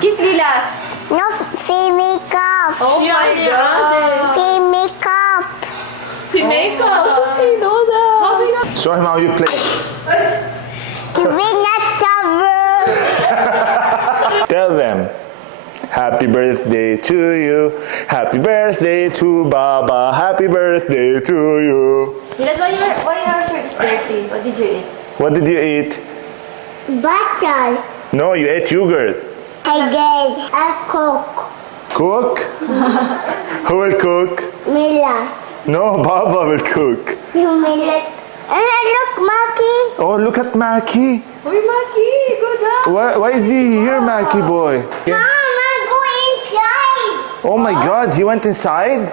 Kiss Lilas. No, free makeup. Oh my God. Free makeup. Si Makeup. Does he know that? Show him how you play. We're not summer. Tell them. Happy birthday to you. Happy birthday to Baba. Happy birthday to you. Milad, why your shirt is dirty? What did you eat? What did you eat? Butter. No, you ate yogurt. I did a cook. Cook? Who will cook? Milad. No, Baba will cook. You Milad. Look, Maki. Oh, look at Maki. Uy, Maki, good up. Why is he here, Maki boy? Mama, go inside. Oh my God, he went inside?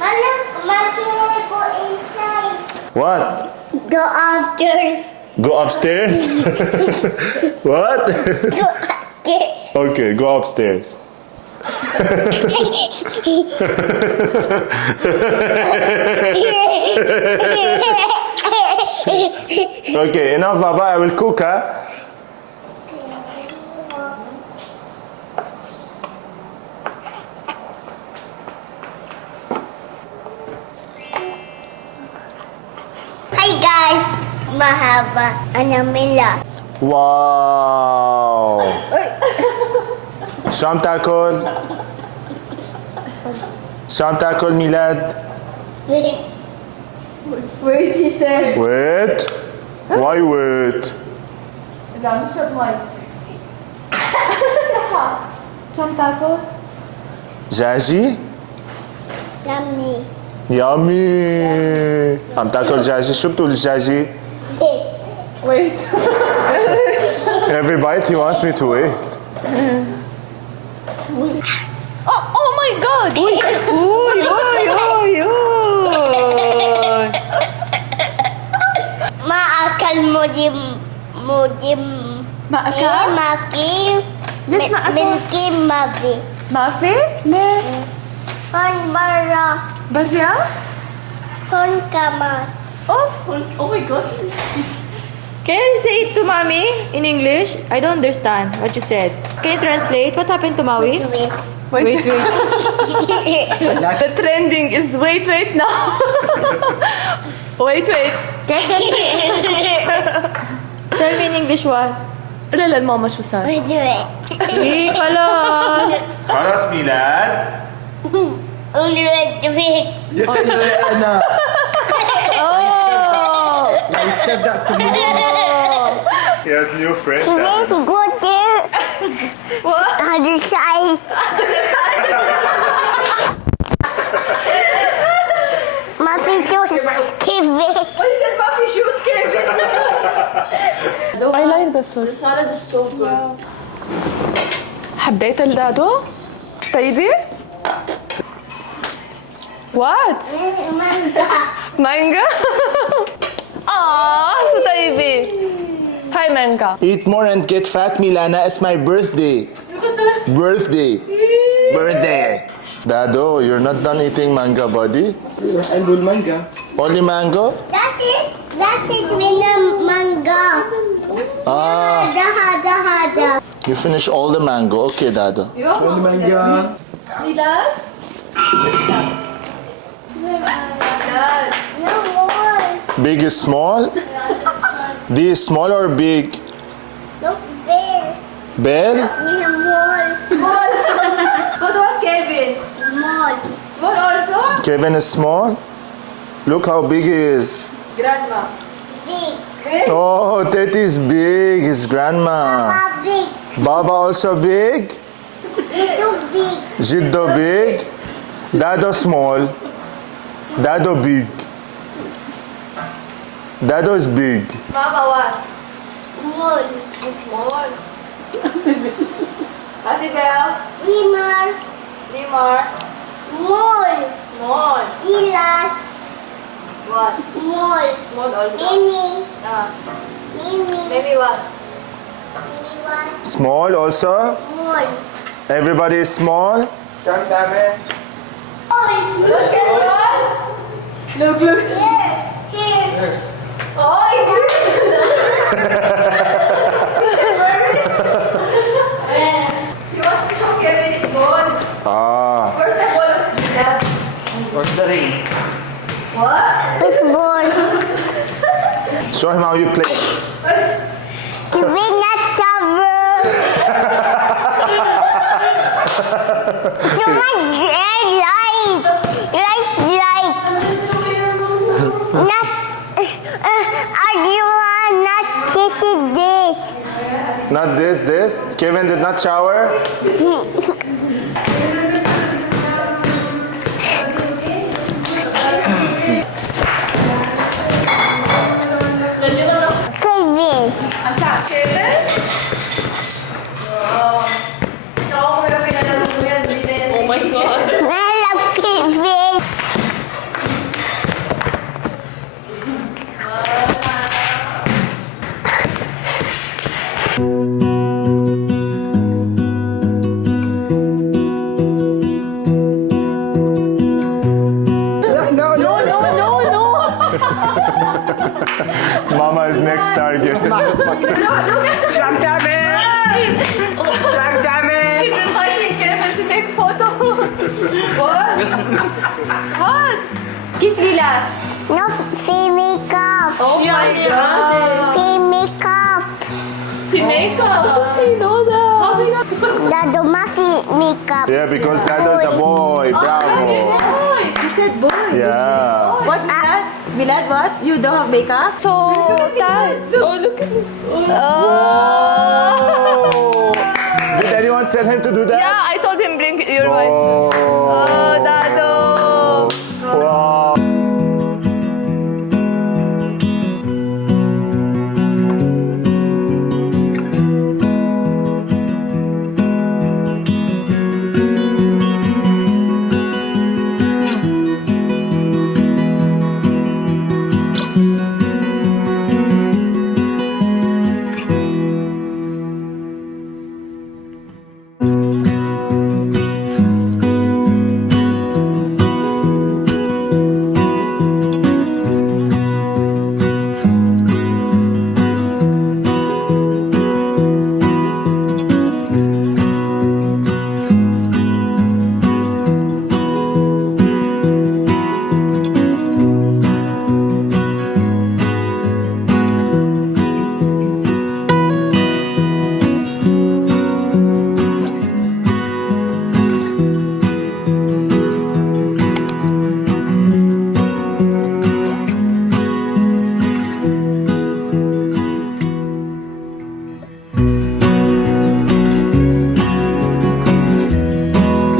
Look, Maki, go inside. What? Go upstairs. Go upstairs? What? Go upstairs. Okay, go upstairs. Okay, enough, Baba. I will cook, huh? Hi guys, mahaba. Ana Milad. Wow. شام تاكل؟ شام تاكل ميلاد؟ Wait, he said. Wait. Why wait? Dami siya mic. Cham taco? جاجي؟ Yummy. يامي. عم تاكل جاجي؟ شو بتقول الجاجي؟ Wait. Every bite he wants me to wait. Oh my God! Uy, uy, uy, uy, uy. Maakal mo dim. Maakal? Maki. Yes, maakal. Milky Mavi. Mafi? Ne. On bara. Bagya? On kamat. Oh my God. Can you say it to Mommy in English? I don't understand what you said. Can you translate? What happened to Maui? Wait. Wait. The trending is wait now. wait. Can you tell me in English what? لا الماما شو صار؟ Wait. إيه خلاص. خلاص ميلاد. Only wait. أنا Oh. like said that to me. He has new friends. Let's go there. What? Other side. Muffin sauce. Give it. Why is that puffy shoes, Kevin? I like the sauce. salad is so good. حبيت الدادو؟ طيبة؟ What? Manga. Manga? So طيبة. Hi manga. Eat more and get fat, Milana. It's my birthday. Birthday. Dado, you're not done eating manga, buddy. عنده المانجا. Only mango? That's it. With the manga. Ah, Hada. you finish all the mango. Okay, Dado. المانجا. Milad? No more. Big is small? D is small or big? Look there. Bell? We have more. Small. What about Kevin? Small. Small also? Kevin is small? Look how big he is. Grandma. Big. Oh, Teddy is big. His grandma. Big. Baba also big? Too big. Jiddo big? Dado small? Dado big? Dado is big. Mama what? Small. Small. Ate Belle? Limar. Limar? Small. Small. Ilas. What? Small. Small also? Mini. Maybe Mini what? one. Small also? Small. Everybody is small? كم دامي؟ Let's get one. Look. Here. Oh, you Ah. Where's the ball of Milad? Where's the ring? What? Baseball. Show him how you play. We're not summer. So much red light. Light. Not. Are not chasing this? Not this. Kevin did not shower. Kevin. Ang Kevin? Wow. Ikaw, pero pinalaro mo yan. Oh my God. I love Kevin. No. Mama is next target. Siyang dami! Siyang dami! He's inviting Kevin to take photo. What? What? Kiss Lila. No, fee makeup. Oh my God. Fee makeup. Si makeup. Sino na? Dado fee makeup. Yeah, because Dado is a boy. Bravo. You said boy. Yeah. What, Milad? Milad, what? You don't have makeup? So tad. Oh, look at me. Oh. Did anyone tell him to do that? Yeah, I told him bring your white Oh. shoes. Oh,